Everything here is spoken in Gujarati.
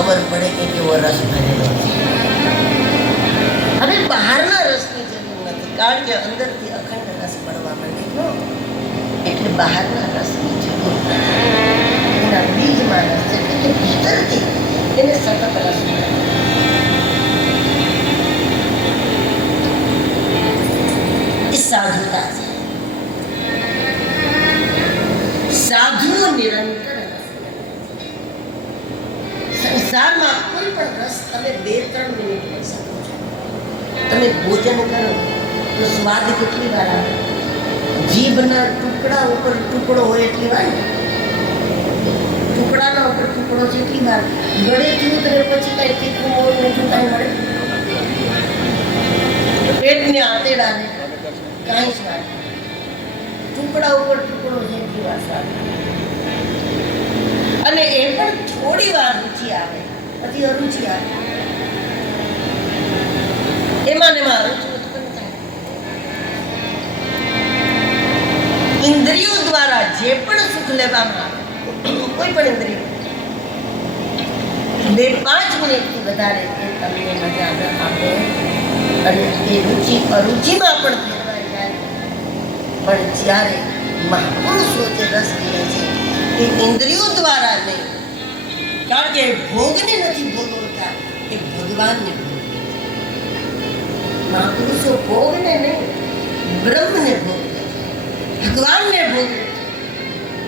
ખબર પડે કે કેવો રસ ભરેલો છે. હવે બહારના રસની જરૂર નથી, કારણ કે અંદરથી અખંડ રસ પડવા માંડેલો એટલે બહારના રસની જરૂર એના બીજમાં રસ છે એટલે કે ભીતરથી એને સતત રસ એ સાધુતા છે. સાધુઓ નિરંતર રસ લે. સંસારમાં કોઈ પણ રસ તમે બે, ત્રણ મિનિટ લઈ શકો છો. તમે ભોજન કરો તો સ્વાદ કેટલી વાર આવે? જીભના ટુકડા ઉપર ટુકડો હોય એટલી વાર ટુકડાના ઉપર ટુકડો છે એટલી વાર ગળેથી ઉતરે પછી કાંઈ તીખું હોય મીઠું કાંઈ મળે? પેટને આંતેડાને કાંઈ સ્વાદ. ટુકડા ઉપર ટુકડો છે એટલી વાર સ્વાદ નહીં. અને એ પણ થોડી વાર રુચિ આવે ઇન્દ્રિયો દ્વારા જે પણ સુખ લેવામાં કોઈ પણ ઇન્દ્રિયો. બે પાંચ મિનિટથી વધારે એ તમને મજા આપે. અને એ રુચિ અરુચિમાં પણ ફેરવાઈ જાય. પણ જ્યારે મહાપુરુષો જે રસ લે છે, એ ઇન્દ્રિયો દ્વારા નહીં ભગવાનને. મહાપુરુષો ભોગને નહીં બ્રહ્મને ભોગવે